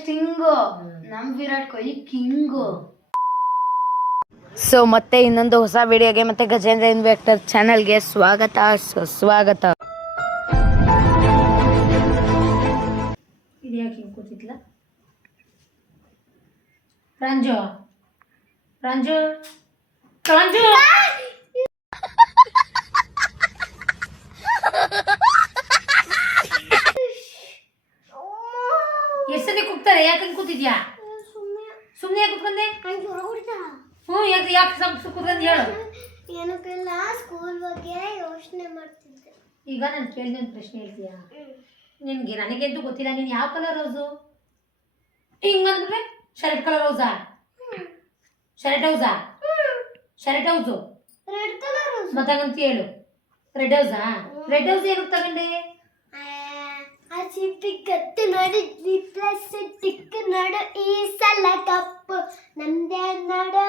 ಸ್ಟಿಂಗು ನಮ್ Virat Kohli king. So ಮತ್ತೆ ಇನ್ನೊಂದು ಹೊಸ ವಿಡಿಯೋಗೆ ಮತ್ತೆ ಗಜೇಂದ್ರ ಇನ್ವೆಕ್ಟರ್ ಚಾನಲ್ಗೆ ಸ್ವಾಗತ. ಇದ್ಯಾಕೆ ಹಿಂಗೆ ಕೂತಿದ್ಲ ರಂಜು ರಂಜು ರಂಜು ಎಷ್ಟೊತ್ತಿಗೆ ಕೂಗ್ತಾರೆ? ಯಾಕೆ ಕೂತಿದ್ಯಾ? ಸುಮ್ಮನೆ ಯಾಕೆ ಕೂತ್ಕೊಂಡೆ? ಯಾಕೆ ಕೂತ್ಕೊಂಡು ಹೇಳು. ಏನಕ್ಕೆಲ್ಲ ಸ್ಕೂಲ್ ಬಗ್ಗೆ ಯೋಚನೆ ಮಾಡ್ತಿದ್ದೆ. ಈಗ ನಾನು ಕೇಳಿದ ಒಂದು ಪ್ರಶ್ನೆ ಹೇಳ್ತೀಯಾ? ನಿನಗೆ ನನಗೆಂತೂ ಗೊತ್ತಿಲ್ಲ. ನೀನು ಯಾವ ಕಲರ್ ರೋಸು? ಹಿಂಗೆ ಬಂದ್ಬಿಟ್ರೆ ಶರ್ಟ್ ಕಲರ್ ರೋಸಾ? ಶರ್ಟ್ ಹೌಸಾ? ಶರ್ಟ್ ಹೌಸು ರೆಡ್ ಕಲರ್ ಮತ್ತಂತ ಹೇಳು. ರೆಡ್ ಹೌಸಾ? ರೆಡ್ ಹೌಸ್ ಏನಕ್ಕೆ ತಗೊಂಡೆ? ಕತ್ತು ನೋಡು ಪ್ಲಸ್ ಟಿಕ್ ನೋಡು ಈ ಸಲ ಕಪ್ಪು ನಮ್ದೇ ನೋಡು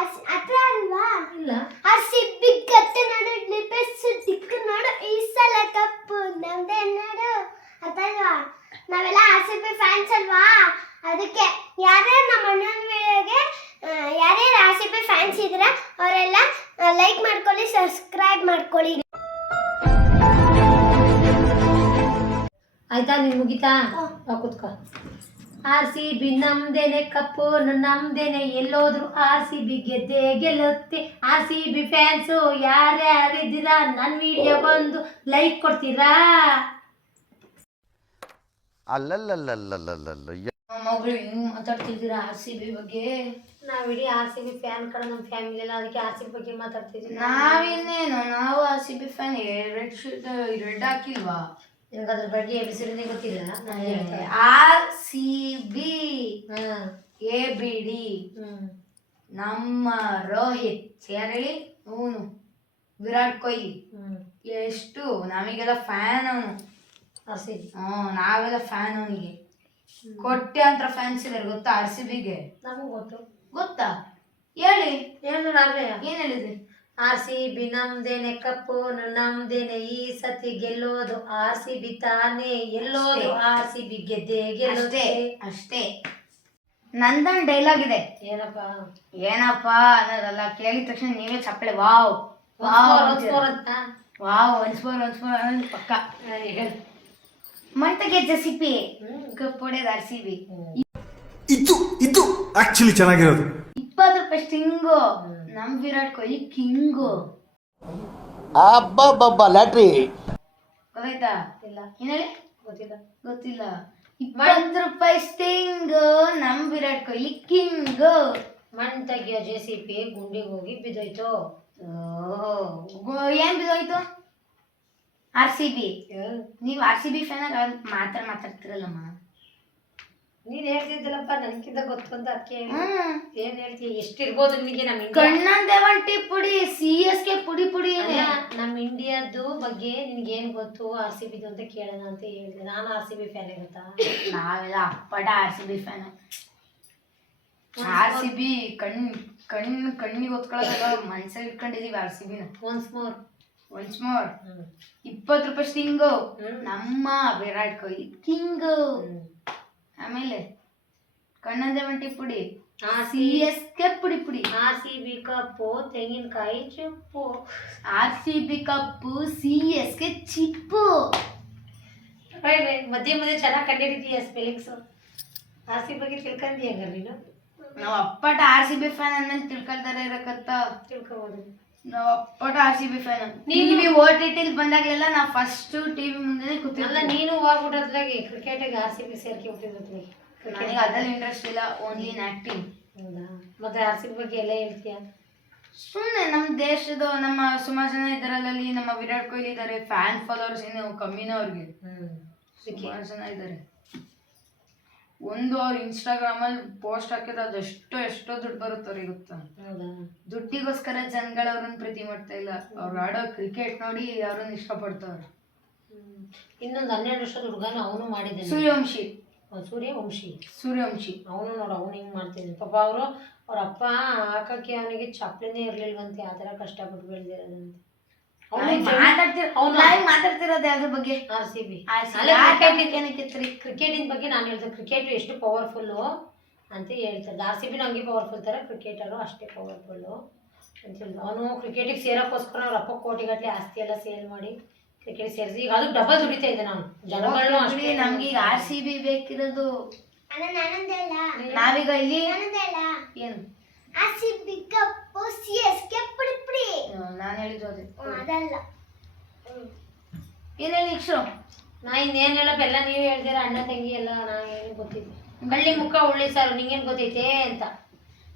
ಅತ್ರ ಅಲ್ವಾ? ಇಲ್ಲ. RCB ಕತ್ತು ನೋಡು ಪ್ಲಸ್ ಟಿಕ್ ನೋಡು ಈ ಸಲ ಕಪ್ಪು ನಮ್ದೇ ನೋಡು ಅಲ್ವಾ? ನಾವೆಲ್ಲ RCB ಫ್ಯಾನ್ಸ್ ಅಲ್ವಾ? ಅದಕ್ಕೆ ಯಾರ್ಯಾರು ನಮ್ಮ ಅಣ್ಣನ ವಿಡಿಯೋಗೆ ಯಾರ್ಯಾರು RCB ಫ್ಯಾನ್ಸ್ ಇದ್ರೆ ಅವರೆಲ್ಲ ಲೈಕ್ ಮಾಡ್ಕೊಳ್ಳಿ, ಸಬ್ಸ್ಕ್ರೈಬ್ ಮಾಡ್ಕೊಳ್ಳಿ. ಆಯ್ತಾ? ನೀನು ಮುಗಿತಾ? ಕೂತ್ಕೋ. RCB ನಮ್ದೇನೆ ಕಪ್ಪು ನಮ್ದೇನೆ, ಎಲ್ಲೋದ್ರು RCB ಗೆದ್ದೆ ಗೆಲ್ಲುತ್ತೆ. RCB ಫ್ಯಾನ್ಸು ಯಾರ್ಯಾರಿದ್ದೀರಾ ನನ್ನ ವಿಡಿಯೋ ಬಂದು ಲೈಕ್ ಕೊಡ್ತೀರಾ? ಮಗಳು ಹಿಂಗ್ ಮಾತಾಡ್ತಿದ್ದೀರಾ RCB ಬಗ್ಗೆ? ನಾವಿಡೀ RCB ಫ್ಯಾನ್ ಕಡೆ ನಮ್ಮ ಫ್ಯಾಮಿಲಿ ಎಲ್ಲ, ಅದಕ್ಕೆ RCB ಬಗ್ಗೆ ಮಾತಾಡ್ತಿದ್ದೀವಿ. ನಾವಿನ್ನೇನು, ನಾವು RCB ಫ್ಯಾನ್. ರೆಡ್ ಹಾಕಿಲ್ವಾ? ನಿನಗೆ ಅದ್ರ ಬಗ್ಗೆ ಎಬಿಸಿಡಿ ಗೊತ್ತಿಲ್ಲ? RCB ABD ನಮ್ಮ ರೋಹಿತ್ ಯಾರು ಹೇಳಿ? ಅವನು ವಿರಾಟ್ ಕೊಹ್ಲಿ. ಎಷ್ಟು ನಮಗೆಲ್ಲ ಫ್ಯಾನ್ ಅವನು. RCB ನಾವೆಲ್ಲ ಫ್ಯಾನ್ ಅವನಿಗೆ. ಕೋಟ್ಯಾಂತರ ಫ್ಯಾನ್ಸ್ ಇದಾರೆ ಗೊತ್ತಾ RCBಗೆ? ನಮಗೂ ಗೊತ್ತಾ? ಹೇಳಿ. ಹೇಳಿದ್ರಾಗ್ಲೇ ಏನ್ ಹೇಳಿದ್ರಿ? RCB ನಮ್ದೇನೆ ಕಪ್ಪು ನಮ್ದೇನೆ, ಈ ಸತಿ ಗೆಲ್ಲೋದು RCB ತಾನೇ, ಎಲ್ಲೋದು RCB ಗೆದ್ದೆ ಗೆಲ್ಲುತ್ತೆ ಅಷ್ಟೇ. ನಂದೊಂದು ಡೈಲಾಗ್ ಇದೆ. ಏನಪ್ಪ ಅನ್ನೋದಲ್ಲ, ಕೇಳಿದ ತಕ್ಷಣ ನೀವೇ ಚಪ್ಪಳೆ ವಾವ್ ಒನ್ಸ್ ಪಕ್ಕ. ಮಂಟಗೆ ಜೆಸಿಪಿ ಕಪ್ಪೊಡೆದ RCB. ಇದು ಆಕ್ಚುಲಿ ಚೆನ್ನಾಗಿರೋದು. 20 ರೂಪಾಯಿ ಸ್ಟಿಂಗು ನಮ್ ವಿರಾಟ್ ಕೊಹ್ಲಿ ಕಿಂಗು. ಲ್ಯಾಟ್ರಿ ಗೊತ್ತಾಯ್ತಾ? ಇಲ್ಲ. ಏನ್ ಹೇಳಿ? ಗೊತ್ತಿಲ್ಲ. 20 ರೂಪಾಯಿ ಸ್ಟಿಂಗ್ ನಮ್ ವಿರಾಟ್ ಕೊಹ್ಲಿ ಕಿಂಗು. ಮಣ್ ತೆಗಿಯೋ JCB ಗುಂಡಿಗೆ ಹೋಗಿ ಬಿದ್ದೋಯ್ತು. ಏನ್ ಬಿದ್ದೋಯ್ತು? RCB. ನೀವು RCB ಫ್ಯಾನ್ ಮಾತಾಡ್ತಿರಲ್ಲಮ್ಮ. ನೀನ್ ಹೇಳ್ತಿದ್ದಲ್ಲಪ್ಪ ನನ್ಕಿಂತ ಗೊತ್ತು ಅಂತ, ಅದಕ್ಕೆ ಏನ್ ಹೇಳ್ತೀಯ? ಎಷ್ಟಿರ್ಬೋದು ನಿನಗೆ? ನಮ್ಮ ಕಣ್ಣಂದೆ ಒಂಟಿ ಪುಡಿ CSK ಪುಡಿ ಪುಡಿ. ನಮ್ಮ ಇಂಡಿಯಾದ್ದು ಬಗ್ಗೆ ನಿನ್ಗೆ ಏನ್ ಗೊತ್ತು RCB ಅಂತ ಕೇಳೋಣ ಅಂತ ಹೇಳಿದೆ. ನಾನು RCB ಫ್ಯಾನ್ ಗೊತ್ತಾ? ನಾವೆಲ್ಲ ಅಪ್ಪಟ RCB ಫ್ಯಾನ್. RCB ಕಣ್ಣಿಗೆ ಹೊತ್ಕೊಳ್ಳೋದಲ್ಲ, ಮನ್ಸಲ್ಲಿ ಇಟ್ಕೊಂಡಿದೀವಿ RCBನ. ಒನ್ಸ್ ಮೋರ್ 20 ರೂಪಾಯಿ ಸ್ಟಿಂಗು ನಮ್ಮ ವಿರಾಟ್ ಕೊಹ್ಲಿ ಕಿಂಗು. ಆಮೇಲೆ ಕಣ್ಣಂದೆ ಒಂಟಿ ಪುಡಿ CSK ಪುಡಿ ಪುಡಿ. RCB ಕಪ್ಪು ತೆಂಗಿನಕಾಯಿ ಚಿಪ್ಪು. RCB ಕಪ್ಪು CSK ಚಿಪ್ಪು. ಮಧ್ಯೆ ಚೆನ್ನಾಗಿ ಕಂಡಿಡಿದೀಯ ಸ್ಪೆಲ್ಲಿಂಗ್ಸ್. RCB ಬಗ್ಗೆ ತಿಳ್ಕೊಂಡಿ ಹಂಗಾರ ನೀನು? ನಾವು ಅಪ್ಪಟ RCB ಫ್ಯಾನ್ ಅಂದ್ಮೇಲೆ ತಿಳ್ಕೊಳ್ತಾರೆ ಇರಕತ್ತ. ತಿಳ್ಕೊಬೋದು. ನಾವು ಅಪ್ಪಟ RCB ಫ್ಯಾನ್. ಟಿವಿ OTT ಬಂದಾಗಲೆಲ್ಲ ನಾವು ಫಸ್ಟ್ ಟಿವಿ ಮುಂದೆ ಕೂತಿಲ್ಲ. ನೀನು ಹೋಗ್ಬಿಟ್ಟದ್ರಾಗೆ ಕ್ರಿಕೆಟಿಗೆ RCB ಸೇರ್ಕೊಂಡ್ಬಿಟ್ಟಿದ್ವಿ. ನನಗೆ ಅದ್ರಲ್ಲಿ ಇಂಟ್ರೆಸ್ಟ್ ಇಲ್ಲ, ಓನ್ಲಿ ಇನ್ ಆಕ್ಟಿಂಗ್. ಹೌದಾ? ಮತ್ತೆ RCB ಬಗ್ಗೆ ಎಲ್ಲ ಹೇಳ್ತೀಯ? ಸುಮ್ಮನೆ ನಮ್ಮ ದೇಶದ ನಮ್ಮ ಸುಮಾರು ಜನ ಇದರಲ್ಲಿ ನಮ್ಮ ವಿರಾಟ್ ಕೊಹ್ಲಿ ಇದ್ದಾರೆ. ಫ್ಯಾನ್ ಫಾಲೋವರ್ಸ್ ಏನು ಕಮ್ಮಿನ ಅವ್ರಿಗೆ. ಸುಮಾರು ಜನ ಇದ್ದಾರೆ. ಅವ್ರು ಇನ್ಸ್ಟಾಗ್ರಾಮಲ್ಲಿ ಪೋಸ್ಟ್ ಹಾಕಿದ್ರೆ ಎಷ್ಟೋ ದುಡ್ಡು ಬರುತ್ತೆ ಅವ್ರಿಗೆ ಗೊತ್ತಾ? ದುಡ್ಡಿಗೋಸ್ಕರ ಜನಗಳು ಅವ್ರನ್ನ ಪ್ರೀತಿ ಮಾಡ್ತಾ ಇಲ್ಲ. ಅವ್ರು ಆಡೋ ಕ್ರಿಕೆಟ್ ನೋಡಿ ಅವ್ರನ್ನ ಇಷ್ಟಪಡ್ತಾವ್ರು. ಇನ್ನೊಂದು 12 ವರ್ಷದ ಹುಡುಗನ ಅವನು ಮಾಡಿದ್ದಾನೆ, ಸೂರ್ಯವಂಶಿ. ಅವನು ನೋಡು, ಅವನು ಹಿಂಗೆ ಮಾಡ್ತಿದ್ದಾನೆ ಪಾಪ. ಅವ್ರ ಅಪ್ಪ ಹಾಕಕ್ಕೆ ಅವನಿಗೆ ಚಪ್ಪಲಿನೇ ಇರ್ಲಿಲ್ವಂತೆ, ಆ ಥರ ಕಷ್ಟಪಟ್ಟು ಬೆಳೆದಿರೋದಂತೆ. ಮಾತಾಡ್ತಿರೋದು ಯಾವ್ದ್ರ ಬಗ್ಗೆ? ಆರ್ ಸಿ ಬಿ ಕ್ರಿಕೆಟಿನ ಬಗ್ಗೆ ನಾನು ಹೇಳ್ದೆ. ಕ್ರಿಕೆಟ್ ಎಷ್ಟು ಪವರ್ಫುಲ್ಲು ಅಂತ ಹೇಳ್ತಾರೆ. ಆರ್ ಸಿ ಬಿ ಹಂಗೆ ಪವರ್ಫುಲ್ ಥರ ಕ್ರಿಕೆಟರು ಅಷ್ಟೇ ಪವರ್ಫುಲ್ಲು ಅಂತ ಹೇಳಿದ್ರು. ಅವನು ಕ್ರಿಕೆಟಿಗೆ ಸೇರೋಕ್ಕೋಸ್ಕರ ಅವ್ರ ಅಪ್ಪ ಕೋಟಿಗಟ್ಟಲೆ ಆಸ್ತಿ ಎಲ್ಲ ಸೇಲ್ ಮಾಡಿ ಕ್ರಿಕೆಟ್ ಸೇರಿಸಿ ಈಗ ಅದು ಡಬಲ್ ದುಡಿತಾ ಇದೆ. ನಾನು ಜನಗಳನ್ನೂ ಅಷ್ಟೇ. ನಮ್ಗೆ ಈಗ RCB ಬೇಕಿರೋದು. ನಾನಂದಲ್ಲ ನಾವೀಗ ಇಲ್ಲಿ ಏನು RCB ಕಪ್ಪು CSK ಪುಡಿ ಪುಡಿ ನಾನು ಹೇಳಿದ್ದು ಅದೇ. ಅದಲ್ಲ ಏನ್ ಹೇಳಿ ಇಕ್ಷು? ನಾ ಇನ್ನೇನು ಹೇಳಪ್ಪ, ಎಲ್ಲ ನೀವು ಹೇಳ್ತೀರ. ಅಣ್ಣ ತಂಗಿ ಎಲ್ಲ ನಾ ಏನು ಗೊತ್ತಿದ್ದೆ. ಹಳ್ಳಿ ಮುಖ ಉಳ್ಳಿ ಸರ್ ನಿಂಗೇನು ಗೊತ್ತೈತೆ ಅಂತ.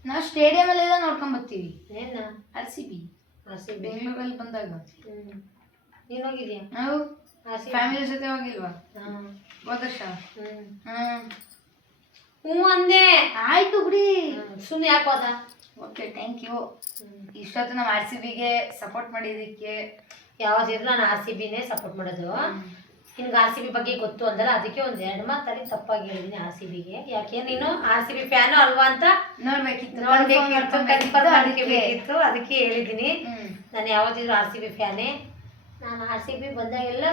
ನಾವು ಸ್ಟೇಡಿಯಂ ಅಲ್ಲೆಲ್ಲ ನೋಡ್ಕೊಂಡ್ ಬರ್ತೀವಿ. ಏನ RCB RCB ಬೆಂಗಳೂರಲ್ಲಿ ಬಂದಾಗ ನೀನು ಹೋಗಿದ್ಯಾ? ನಾವು RCB ಫ್ಯಾಮಿಲಿ ಜೊತೆ ಹೋಗಿಲ್ವಾ ಹೋದ ವರ್ಷ? ಹ್ಞೂ ಅಂದೆ. ಆಯ್ತು ಬಿಡಿ, ಸುಮ್ಮನೆ ಯಾಕೆ ಹೋದ? Okay, thank you. ಇಷ್ಟೊತ್ತು ನಮ್ಮ RCBಗೆ ಸಪೋರ್ಟ್ ಮಾಡಿದ್ದಕ್ಕೆ. ಯಾವ್ದಿದ್ರು ನಾನು RCBನೇ ಸಪೋರ್ಟ್ ಮಾಡೋದು. ನಿನ್ಗೆ RCB ಬಗ್ಗೆ ಗೊತ್ತು ಅಂದಲ್ಲ, ಅದಕ್ಕೆ ಒಂದು 2 ಮಾತಲ್ಲಿ ತಪ್ಪಾಗಿ ಹೇಳಿದ್ದೀನಿ RCBಗೆ. ಯಾಕೆ ನೀನು RCB ಫ್ಯಾನು ಅಲ್ವಾ ಅಂತ ನೋಡ್ಬೇಕಿತ್ತು, ಅದಕ್ಕೆ ಹೇಳಿದ್ದೀನಿ. ನಾನು ಯಾವತ್ತಿದ್ರು RCB ಫ್ಯಾನೇ. ನಾನು RCB ಬಂದಾಗೆಲ್ಲ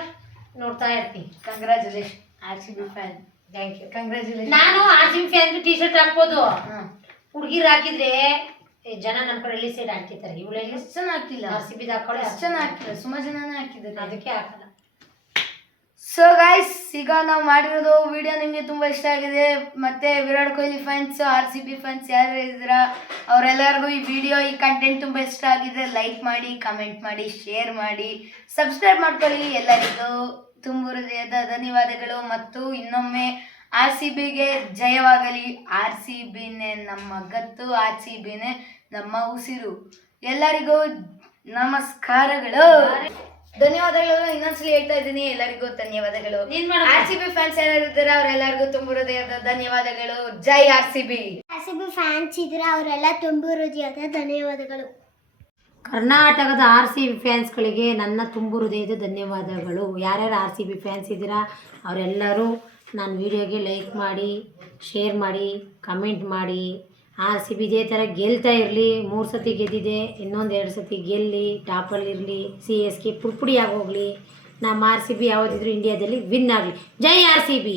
ನೋಡ್ತಾ ಇರ್ತೀನಿ. Congratulation RCB fan. Thank you. Congratulation. ನಾನು RCB ಫ್ಯಾನ್ ಟೀ ಶರ್ಟ್ ಹಾಕ್ಬೋದು. ಹುಡುಗಿರು ಹಾಕಿದ್ರೆ ಜನ ನಮ್ಮ ಕಡೆ ಹಳ್ಳಿ ಸೈಡ್ ಹಾಕಿರ್ತಾರೆ. ಇವಳೆಲ್ಲ ಎಷ್ಟು ಜನ ಹಾಕಿಲ್ಲ RCB ಹಾಕೊಳ್ಳಿ. ಎಷ್ಟು ಜನ ಹಾಕಿಲ್ಲ, ಸುಮಾರು ಜನನೇ ಹಾಕಿದ್ದಾರೆ. ಅದಕ್ಕೆ ಹಾಕಲ್ಲ. ಸೊ ಗೈಸ್, ಈಗ ನಾವು ಮಾಡಿರೋದು ವಿಡಿಯೋ ನಿಮಗೆ ತುಂಬ ಇಷ್ಟ ಆಗಿದೆ. ಮತ್ತೆ Virat Kohli fans, RCB fans ಯಾರು ಇದ್ದೀರಾ ಅವರೆಲ್ಲರಿಗೂ ಈ ವಿಡಿಯೋ, ಈ ಕಂಟೆಂಟ್ ತುಂಬ ಇಷ್ಟ ಆಗಿದೆ. ಲೈಕ್ ಮಾಡಿ, ಕಮೆಂಟ್ ಮಾಡಿ, ಶೇರ್ ಮಾಡಿ, ಸಬ್ಸ್ಕ್ರೈಬ್ ಮಾಡ್ಕೊಳ್ಳಿ. ಎಲ್ಲರಿಗೂ ತುಂಬ ಹೃದಯದ ಧನ್ಯವಾದಗಳು. ಮತ್ತು ಇನ್ನೊಮ್ಮೆ RCBಗೆ ಜಯವಾಗಲಿ. RCBನೇ ನಮ್ಮ ಗತ್ತು, RCBನೇ ನಮ್ಮ ಉಸಿರು. ಎಲ್ಲರಿಗೂ ನಮಸ್ಕಾರಗಳು, ಧನ್ಯವಾದಗಳು. ಇನ್ನೊಂದ್ಸಲಿ ಹೇಳ್ತಾ ಇದ್ದೀನಿ, ಎಲ್ಲರಿಗೂ ಧನ್ಯವಾದಗಳು. RCB ಫ್ಯಾನ್ಸ್ ಯಾರು ಇದ್ದಾರೆ ಅವರೆಲ್ಲರಿಗೂ ತುಂಬ ಹೃದಯದ ಧನ್ಯವಾದಗಳು. ಜೈ RCB. RCB ಫ್ಯಾನ್ಸ್ ಇದ್ರೆ ಅವರೆಲ್ಲ ತುಂಬ ಹೃದಯದ ಧನ್ಯವಾದಗಳು. ಕರ್ನಾಟಕದ RCB ಫ್ಯಾನ್ಸ್ಗಳಿಗೆ ನನ್ನ ತುಂಬು ಹೃದಯದ ಧನ್ಯವಾದಗಳು. ಯಾರ್ಯಾರು RCB ಫ್ಯಾನ್ಸ್ ಇದ್ದೀರಾ ಅವರೆಲ್ಲರೂ ನನ್ನ ವಿಡಿಯೋಗೆ ಲೈಕ್ ಮಾಡಿ, ಶೇರ್ ಮಾಡಿ, ಕಮೆಂಟ್ ಮಾಡಿ. RCB ಇದೇ ಥರ ಗೆಲ್ತಾ ಇರಲಿ. 3 ಸತಿ ಗೆದ್ದಿದೆ, ಇನ್ನೊಂದು 2 ಸತಿ ಗೆಲ್ಲಿ, ಟಾಪಲ್ಲಿರಲಿ. CSK ಪುಡಿಯಾಗಿ ಹೋಗಲಿ. ನಮ್ಮ RCB ಯಾವುದಿದ್ರು ಇಂಡಿಯಾದಲ್ಲಿ ವಿನ್ ಆಗಲಿ. ಜೈ RCB.